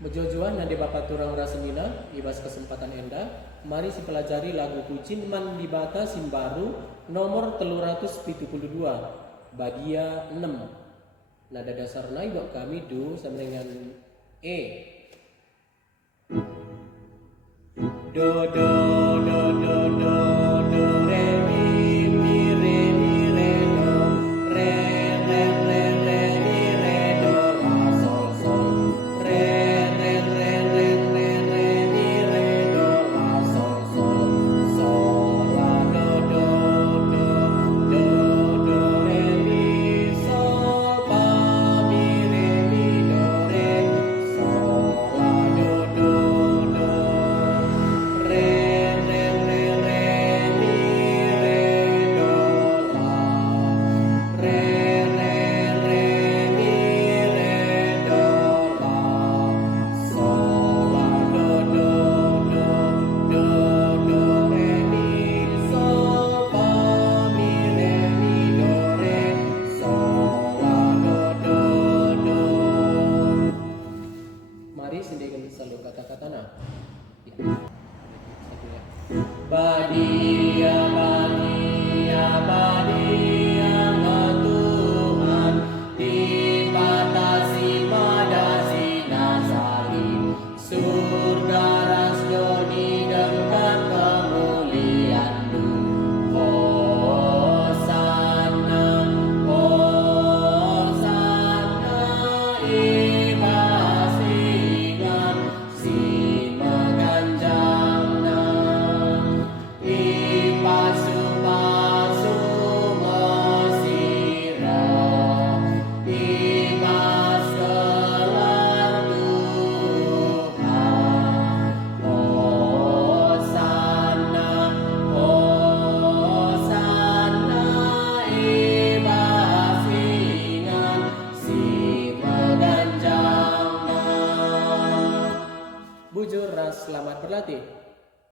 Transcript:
Bejojoan nade bapak turang rasemina ibas kesempatan enda. Mari si pelajari lagu kucin man dibata simbaru nomor 372 badia 6. Nada dasar naidok kami do sama dengan E. Do do do do do do re mi mi re mi re do re re re re mi re do la sol sol re re re re re re mi re do la sol sol sol la do do do do do re mi sol fa mi re mi do re sol la do do do re re re re mi re do la re re re mi re do la sol la do do do do do re mi sol fa mi re mi do re sol la do do do. Mari sendiri selalu kata-kata nah. Badia, badia, badia, Tuhan dibatasi madasi nasari surga rasdoni dengan kemuliaan-Mu. Hosana, Hosana, ibasingan si meganjangna ipasu-pasu mesira ibas gelar Tuhan. Hosana, Hosana, ibasingan si meganjangna. Bujur ras selamat berlatih.